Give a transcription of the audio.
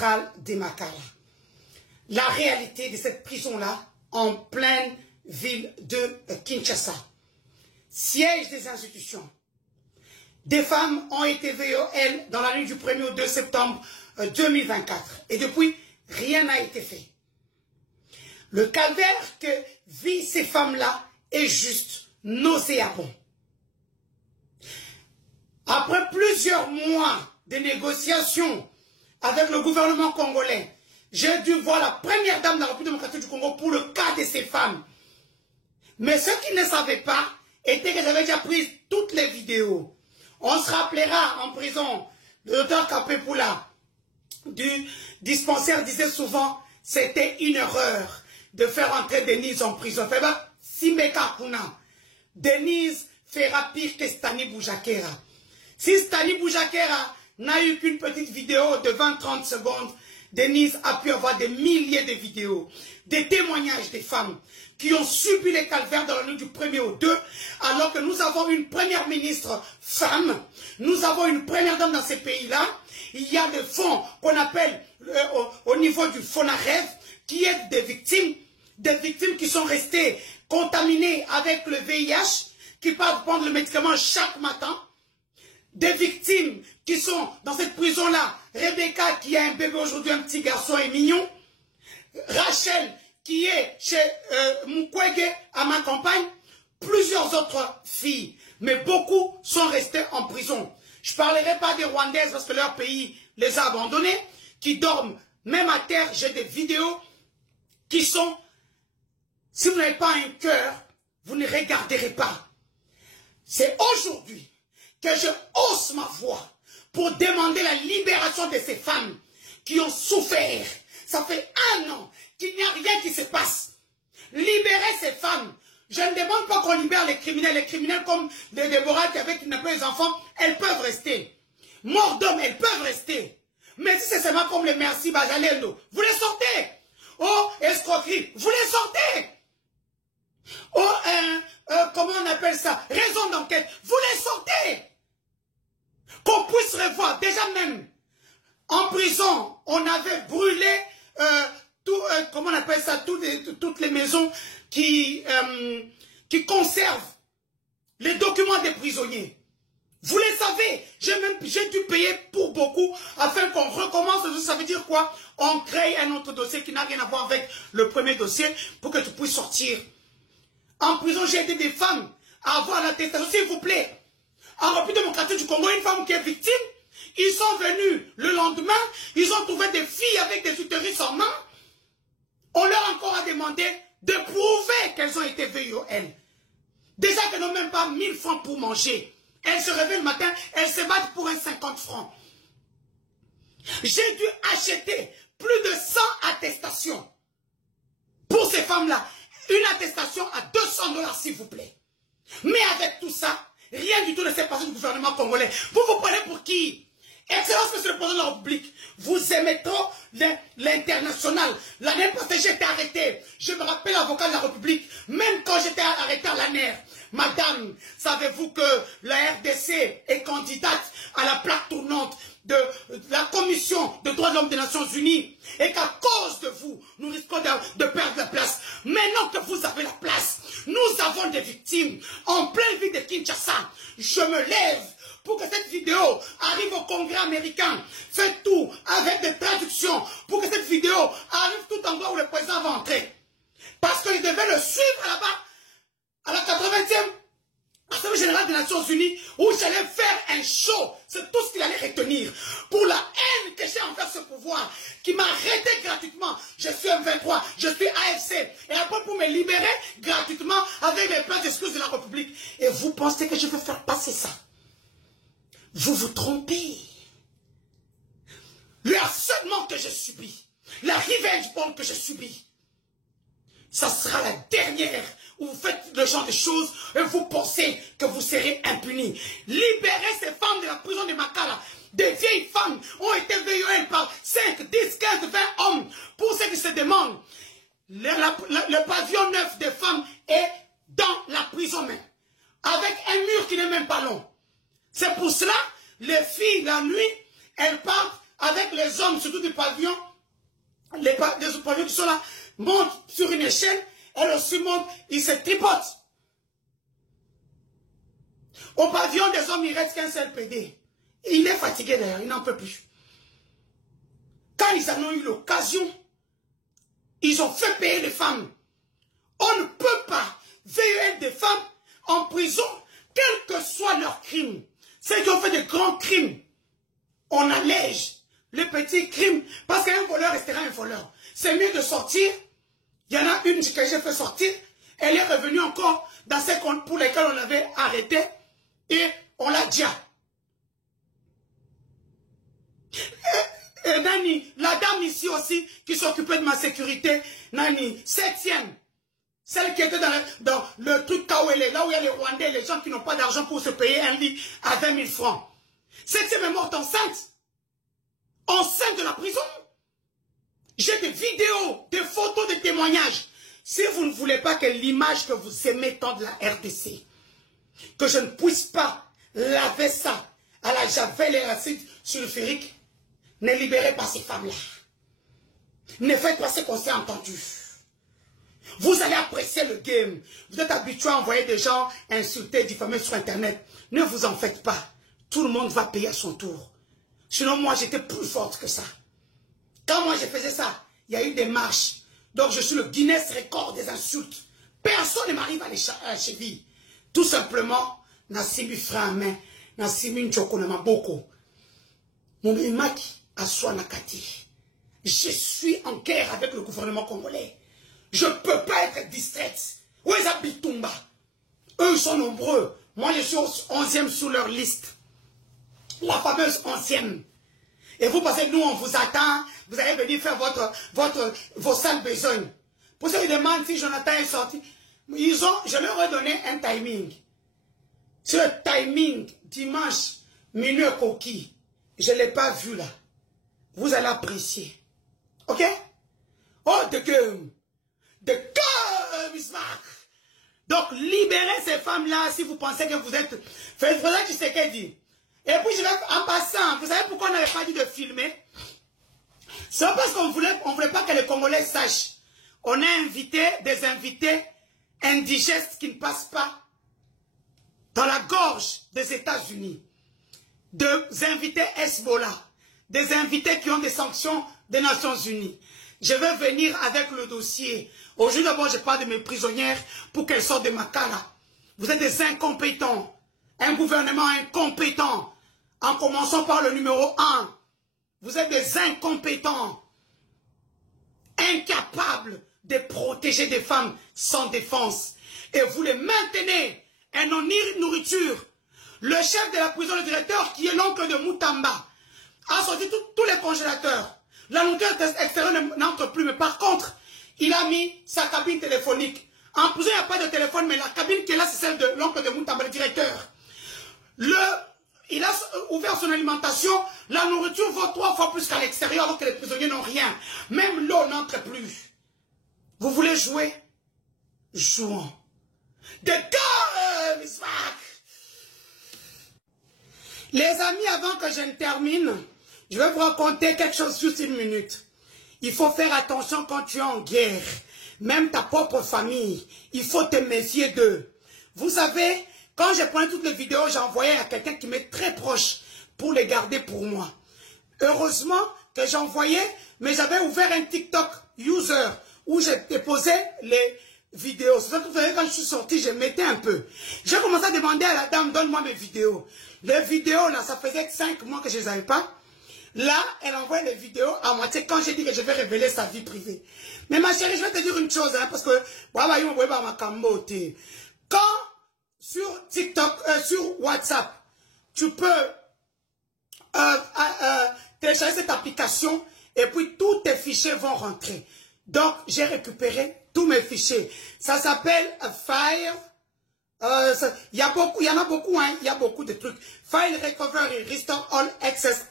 centrale de Makala. La réalité de cette prison-là, en pleine ville de Kinshasa. Siège des institutions. Des femmes ont été VOL dans la nuit du 1er au 2 septembre 2024. Et depuis, rien n'a été fait. Le calvaire que vivent ces femmes-là est juste nauséabond. Après plusieurs mois de négociations avec le gouvernement congolais, j'ai dû voir la première dame de la République démocratique du Congo pour le cas de ces femmes. Mais ceux qui ne savaient pas était que j'avais déjà pris toutes les vidéos. On se rappellera en prison, le docteur Kapepula du dispensaire disait souvent, c'était une erreur de faire entrer Denise en prison. Fait bah, Simeka Kuna. Denise fera pire que Stani Boujakera. Si Stani Boujakera n'a eu qu'une petite vidéo de 20-30 secondes, Denise a pu avoir des milliers de vidéos, des témoignages des femmes qui ont subi les calvaires dans la nuit du 1er au 2, alors que nous avons une première ministre femme, nous avons une première dame dans ces pays-là. Il y a des fonds qu'on appelle au niveau du FONAREV qui aident des victimes qui sont restées contaminées avec le VIH, qui peuvent prendre le médicament chaque matin. Des victimes qui sont dans cette prison-là. Rebecca qui a un bébé aujourd'hui, un petit garçon est mignon. Rachel qui est chez Mukwege à ma campagne. Plusieurs autres filles. Mais beaucoup sont restées en prison. Je ne parlerai pas des Rwandaises parce que leur pays les a abandonnées. Qui dorment même à terre. J'ai des vidéos qui sont... Si vous n'avez pas un cœur, vous ne regarderez pas. C'est aujourd'hui que je hausse ma voix pour demander la libération de ces femmes qui ont souffert. Ça fait 1 an qu'il n'y a rien qui se passe. Libérez ces femmes. Je ne demande pas qu'on libère les criminels. Les criminels comme des Déborah qui avaient kidnappé les enfants, elles peuvent rester. Morts d'hommes, elles peuvent rester. Mais si c'est seulement comme les merci Bajalendo, vous les sortez. Oh, escroquerie, vous les sortez. Oh, comment on appelle ça? Raison d'enquête, vous les sortez. Qu'on puisse revoir, déjà même, en prison, on avait brûlé, comment on appelle ça, toutes les maisons qui conservent les documents des prisonniers. Vous les savez, j'ai dû payer pour beaucoup afin qu'on recommence. Ça veut dire quoi? On crée un autre dossier qui n'a rien à voir avec le premier dossier pour que tu puisses sortir. En prison, j'ai aidé des femmes à avoir l'attestation, s'il vous plaît. En République démocratique du Congo, une femme qui est victime, ils sont venus le lendemain, ils ont trouvé des filles avec des utérus en main. On leur a encore demandé de prouver qu'elles ont été VIOL. Déjà qu'elles n'ont même pas 1000 francs pour manger. Elles se réveillent le matin, elles se battent pour un 50 francs. J'ai dû acheter plus de 100 attestations pour ces femmes-là. Une attestation à 200 $, s'il vous plaît. Mais avec tout ça, rien du tout ne s'est passé du gouvernement congolais. Vous vous prenez pour qui? Excellence, monsieur le président de la République, vous aimez trop l'international. L'année passée, j'étais arrêté. Je me rappelle l'avocat de la République, même quand j'étais arrêté à l'ANER. Madame, savez-vous que la RDC est candidate à la plaque tournante de la Commission de droits de l'homme des Nations Unies et qu'à cause de vous, nous risquons de perdre la place. Maintenant que vous avez la place, nous avons des victimes en pleine ville de Kinshasa. Je me lève pour que cette vidéo arrive au Congrès américain. Faites tout avec des traductions pour que cette vidéo arrive tout en bas où le président va entrer. Parce qu'il devait le suivre là-bas à la 80e Assemblée générale des Nations Unies où j'allais faire un show. C'est tout ce qu'il allait retenir. Pour la haine que j'ai envers ce pouvoir qui m'a arrêté gratuitement. Je suis M23, je suis AFC. Et après pour me libérer gratuitement avec les plans d'excuses de la République. Et vous pensez que je veux faire passer ça? Vous vous trompez. Le harcèlement que j'ai subi, la revenge bomb que j'ai subi, ça sera la dernière où vous faites le genre de choses et vous pensez que vous serez impunis. Libérez ces femmes de la prison de Makala. Des vieilles femmes ont été VIOL par 5, 10, 15, 20 hommes. Pour ceux qui se demandent, le pavillon 9 des femmes est dans la prison même. Avec un mur qui n'est même pas long. C'est pour cela, les filles, la nuit, elles partent avec les hommes, surtout du pavillon, les pavillons qui sont là, montent sur une échelle, elle aussi monte, ils se tripotent. Au pavillon des hommes, il reste qu'un seul PD. Il est fatigué d'ailleurs, il n'en peut plus. Quand ils en ont eu l'occasion, ils ont fait payer les femmes. On ne peut pas veiller des femmes en prison, quel que soit leur crime. Ceux qui ont fait de grands crimes, on allège les petits crimes, parce qu'un voleur restera un voleur. C'est mieux de sortir. Il y en a une que j'ai fait sortir, elle est revenue encore dans ces comptes pour lesquels on avait arrêté, et on l'a dit. Et Nani, la dame ici aussi, qui s'occupait de ma sécurité, Nani, 7e, celle qui était dans le truc Kawele, là où il y a les Rwandais, les gens qui n'ont pas d'argent pour se payer un lit à 20 000 francs. 7e est morte enceinte. Enceinte de la prison. J'ai des vidéos, des photos, des témoignages. Si vous ne voulez pas que l'image que vous aimez tant de la RDC, que je ne puisse pas laver ça à la javel et à l'acide sulfurique, ne libérez pas ces femmes-là. Ne faites pas ce qu'on s'est entendu. Vous allez apprécier le game. Vous êtes habitué à envoyer des gens insulter, diffamer sur Internet. Ne vous en faites pas. Tout le monde va payer à son tour. Sinon, moi, j'étais plus forte que ça. Quand moi, je faisais ça, il y a eu des marches. Donc, je suis le Guinness record des insultes. Personne ne m'arrive à la cheville. Tout simplement, Nassimi frère main, Nassimi Nchokonama Boko. Mon maki Aswa Nakati. Je suis en guerre avec le gouvernement congolais. Je ne peux pas être distraite. Où est Abitumba? Eux, ils sont nombreux. Moi, je suis 11e sur leur liste. La fameuse 11e. Et vous pensez que nous, on vous attend. Vous allez venir faire vos sales besognes. Pour ceux qui demandent si Jonathan est sorti, je leur ai donné un timing. C'est le timing, dimanche, minuit coquille. Je ne l'ai pas vu là. Vous allez apprécier. Ok? Oh, de gueule. De gueule, Bismarck. Donc, libérez ces femmes-là si vous pensez que vous êtes... Faites ça, tu sais qu'elle dit. Et puis, je vais, en passant, vous savez pourquoi on n'avait pas dit de filmer? C'est parce qu'on voulait pas que les Congolais sachent. On a invité des invités indigestes qui ne passent pas dans la gorge des États-Unis. Des invités Hezbollah. Des invités qui ont des sanctions des Nations Unies. Je vais venir avec le dossier. Aujourd'hui, d'abord, je parle de mes prisonnières pour qu'elles sortent de Makala. Vous êtes des incompétents. Un gouvernement incompétent. En commençant par le numéro 1. Vous êtes des incompétents. Incapables de protéger des femmes sans défense. Et vous les maintenez. Et non ni nourriture. Le chef de la prison, le directeur, qui est l'oncle de Moutamba, a sorti tous les congélateurs. La nourriture extérieure n'entre plus, mais par contre, il a mis sa cabine téléphonique. En prison, il n'y a pas de téléphone, mais la cabine qui est là, c'est celle de l'oncle de Moutamba, le directeur. Il a ouvert son alimentation, la nourriture vaut 3 fois plus qu'à l'extérieur, alors que les prisonniers n'ont rien. Même l'eau n'entre plus. Vous voulez jouer? Jouons. De gueule, Bismarck. Les amis, avant que je ne termine, je vais vous raconter quelque chose juste une minute. Il faut faire attention quand tu es en guerre. Même ta propre famille, il faut te méfier d'eux. Vous savez, quand je prenais toutes les vidéos, j'envoyais à quelqu'un qui m'est très proche pour les garder pour moi. Heureusement que j'envoyais, mais j'avais ouvert un TikTok user où j'ai déposé les vidéos. C'est ça que vous savez, quand je suis sorti, je mettais un peu. J'ai commencé à demander à la dame, donne-moi mes vidéos. Les vidéos, là, ça faisait 5 mois que je ne les avais pas. Là, elle envoie les vidéos à moitié quand j'ai dit que je vais révéler sa vie privée. Mais ma chérie, je vais te dire une chose, hein, parce que quand sur TikTok, sur WhatsApp, tu peux télécharger cette application et puis tous tes fichiers vont rentrer. Donc, j'ai récupéré tous mes fichiers. Ça s'appelle Fire. Il y en a beaucoup, hein. Il y a beaucoup de trucs. File Recovery, Restore All Access.